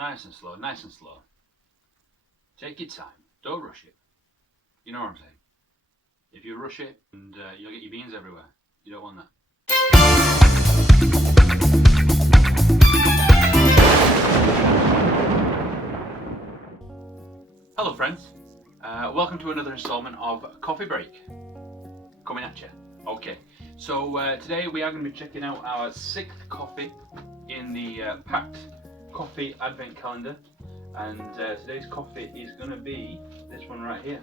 Nice and slow, nice and slow. Take your time, don't rush it. You know what I'm saying? If you rush it, and you'll get your beans everywhere. You don't want that. Hello friends, welcome to another installment of Coffee Break. Coming at you. Okay, so today we are going to be checking out our 6th coffee in the packed coffee advent calendar, and today's coffee is going to be this one right here.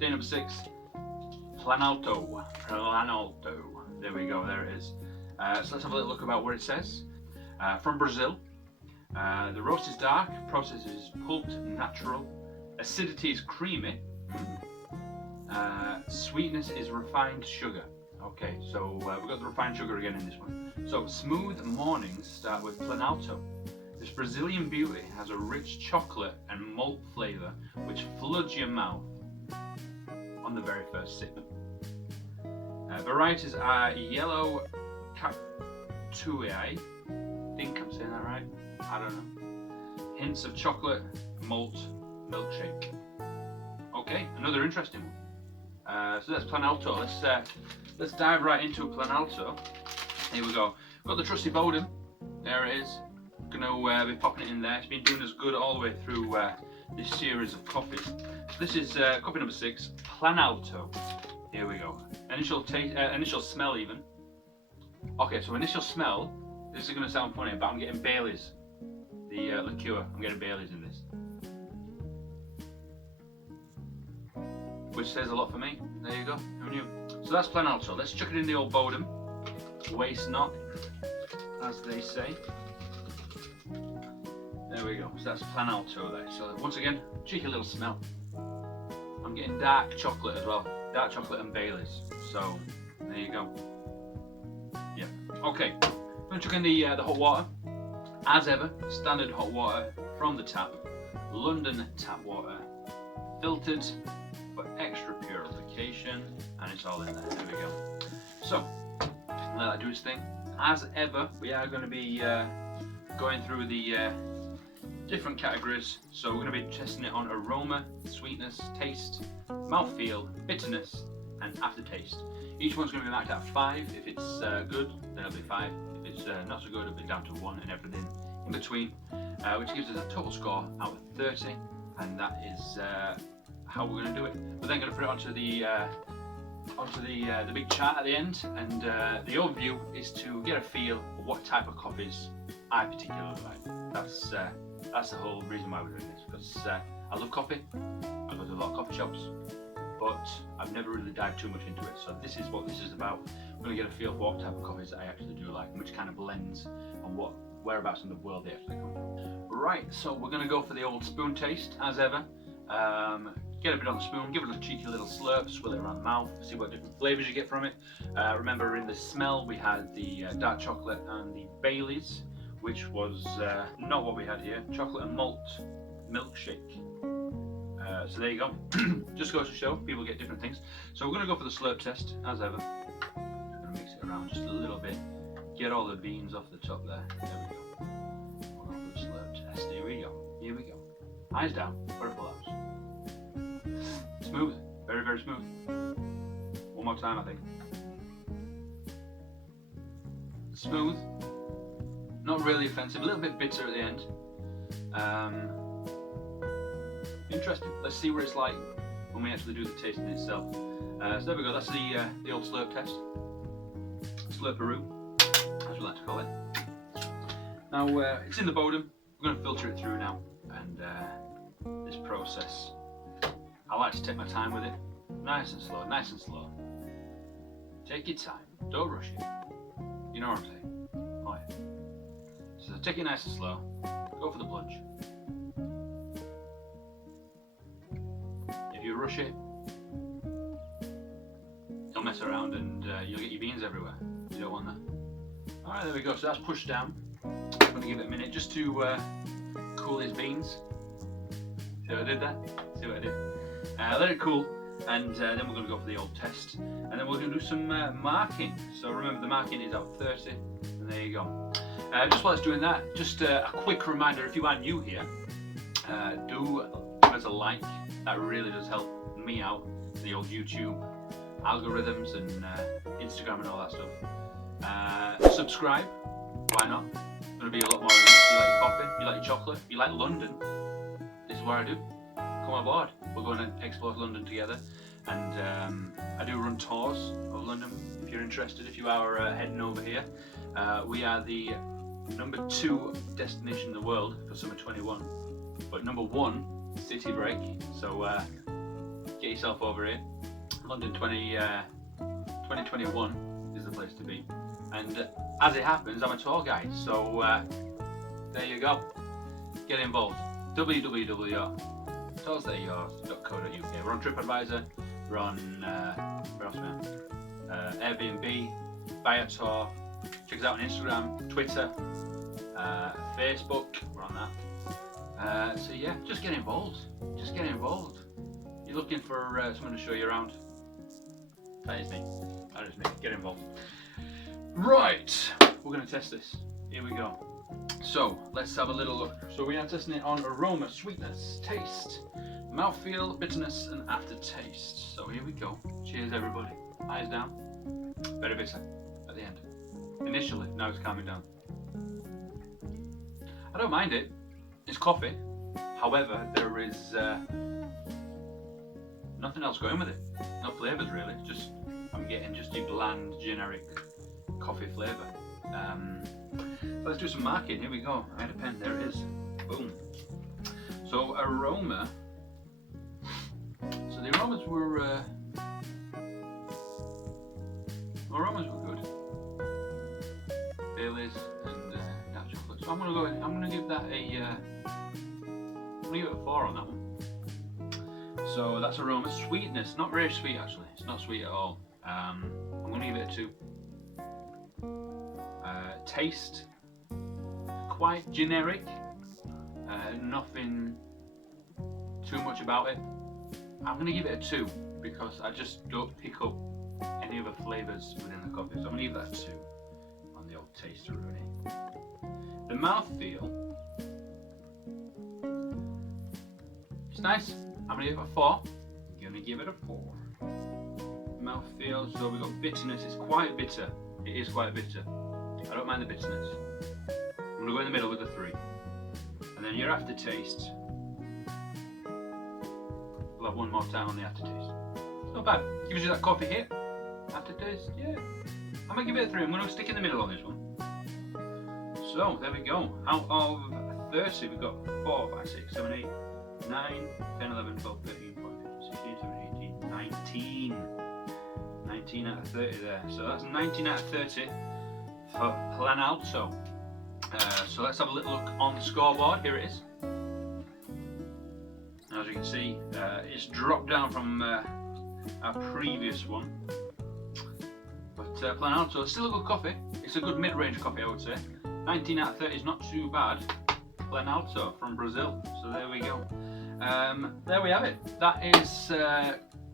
Day number 6, Planalto. There we go, there it is. So let's have a little look about what it says. From Brazil. The roast is dark, process is pulped natural, acidity is creamy, sweetness is refined sugar. Okay, so we've got the refined sugar again in this one. So smooth mornings start with Planalto. This Brazilian beauty has a rich chocolate and malt flavour which floods your mouth on the very first sip. Varieties are yellow cactuai, I think I'm saying that right, I don't know. Hints of chocolate, malt, milkshake. Okay, another interesting one. So that's Planalto. Let's dive right into Planalto. Here we go. We've got the trusty Bodum. There it is. Gonna be popping it in there. It's been doing us good all the way through this series of coffees. So this is coffee number 6, Planalto. Here we go. Initial taste, initial smell even. Okay, so initial smell. This is gonna sound funny, but I'm getting Bailey's. The liqueur. I'm getting Bailey's in this, which says a lot for me. There you go. Who knew? So that's Planalto. Let's chuck it in the old Bodum. Waste not, as they say. There we go. So that's Planalto there. So once again, cheeky little smell. I'm getting dark chocolate as well. Dark chocolate and Bailey's. So there you go. Yeah. Okay. I'm gonna chuck in the hot water. As ever, standard hot water from the tap. London tap water. Filtered for extra purification, and it's all in there. There we go. So let that do its thing. As ever, we are going to be going through the different categories. So we're going to be testing it on aroma, sweetness, taste, mouthfeel, bitterness, and aftertaste. Each one's going to be marked at 5. If it's good, then it'll be 5. If it's not so good, it'll be down to 1, and everything in between, which gives us a total score out of 30, and that is how we're going to do it. We're then going to put it onto the big chart at the end, and the overview is to get a feel of what type of coffees I particularly like. That's the whole reason why we're doing this, because I love coffee. I go to a lot of coffee shops, but I've never really dived too much into it. So this is what this is about. I'm going to get a feel for what type of coffees that I actually do like, and which kind of blends, and whereabouts in the world they actually come from. Right, so we're going to go for the old spoon taste as ever. Get a bit on the spoon, give it a cheeky little slurp, swill it around the mouth, see what different flavours you get from it. Remember, in the smell we had the dark chocolate and the Bailey's, which was not what we had here. Chocolate and malt milkshake. So there you go. Just goes to show, people get different things. So we're going to go for the slurp test, as ever. I'm going to mix it around just a little bit, get all the beans off the top there. There we go. We'll go for the slurp test. Here we go. Here we go. Eyes down, purple eyes. Smooth, very, very smooth. One more time, I think. Smooth, not really offensive, a little bit bitter at the end. Interesting. Let's see what it's like when we actually do the tasting itself. So there we go, that's the old slurp test. Slurperoo, as we like to call it. Now, it's in the Bodum. We're going to filter it through now, and this process, I like to take my time with it, nice and slow, nice and slow. Take your time, don't rush it. You know what I'm saying? Oh yeah. So take it nice and slow, go for the plunge. If you rush it, you'll mess around and you'll get your beans everywhere. You don't want that. Alright, there we go, so that's pushed down. I'm going to give it a minute just to cool his beans. See what I did there? See what I did? Let it cool, and then we're going to go for the old test, and then we're going to do some marking. So remember, the marking is out 30, and there you go. Just while it's doing that, just a quick reminder, if you are new here, do give us a like. That really does help me out, the old YouTube algorithms and Instagram and all that stuff. Subscribe, why not? There's going to be a lot more of this. You like your coffee, you like your chocolate, you like London, this is what I do. Come on board, we're going to explore London together. And I do run tours of London if you're interested, if you are heading over here. We are the #2 destination in the world for summer 21, but #1 city break, so get yourself over here. London 2021 is the place to be, and as it happens, I'm a tour guide, so there you go. Get involved. www.toursthatyours.co.uk. We're on TripAdvisor, we're on where else, man? Airbnb, buy a tour. Check us out on Instagram, Twitter, Facebook, we're on that. So yeah, just get involved. Just get involved. You're looking for someone to show you around. That is me. That is me. Get involved. Right, we're going to test this. Here we go. So let's have a little look. So we are testing it on aroma, sweetness, taste, mouthfeel, bitterness, and aftertaste. So here we go. Cheers, everybody. Eyes down. Very bitter at the end. Initially, now it's calming down. I don't mind it. It's coffee. However, there is nothing else going with it. No flavours really. Just I'm getting just a bland, generic coffee flavour. Let's do some marking. Here we go. I had a pen. There it is. Boom. So aroma. So the aromas were good. Baileys and dark chocolate. So I'm gonna give that a. I'm gonna give it a 4 on that one. So that's aroma. Sweetness, not very sweet actually. It's not sweet at all. I'm gonna give it a 2. Taste, quite generic. Nothing too much about it. I'm gonna give it a 2 because I just don't pick up any other flavours within the coffee. So I'm gonna give that a 2 on the old taster already. The mouthfeel, it's nice. I'm gonna give it a 4. I'm gonna give it a 4. Mouthfeel, so we've got bitterness. It's quite bitter. It is quite bitter. I don't mind the bitterness. I'm gonna go in the middle with a 3. And then your aftertaste, we'll have one more time on the aftertaste. It's not bad. Gives you that coffee hit. Aftertaste, yeah. I'm gonna give it a 3. I'm gonna stick in the middle on this one. So there we go. Out of 30, we've got 4, 5, 6, 7, 8, 9, 10, 11, 12, 13, 14, 15, 16, 17, 18, 19. 19 out of 30 there. So that's 19 out of 30 for Planalto. So let's have a little look on the scoreboard. Here it is. As you can see, it's dropped down from our previous one. But Planalto is still a good coffee. It's a good mid-range coffee, I would say. 19 out of 30 is not too bad. Planalto from Brazil. So there we go. There we have it. That is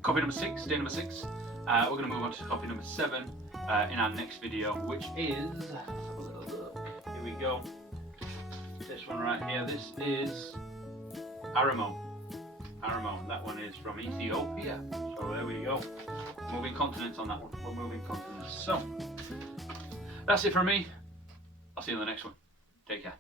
coffee number 6, day number 6. We're going to move on to coffee number 7 in our next video, which is, let's have a little look. Here we go. This one right here. This is Aramo. That one is from Ethiopia. So there we go. Moving continents on that one. We're moving continents. So that's it from me. I'll see you in the next one. Take care.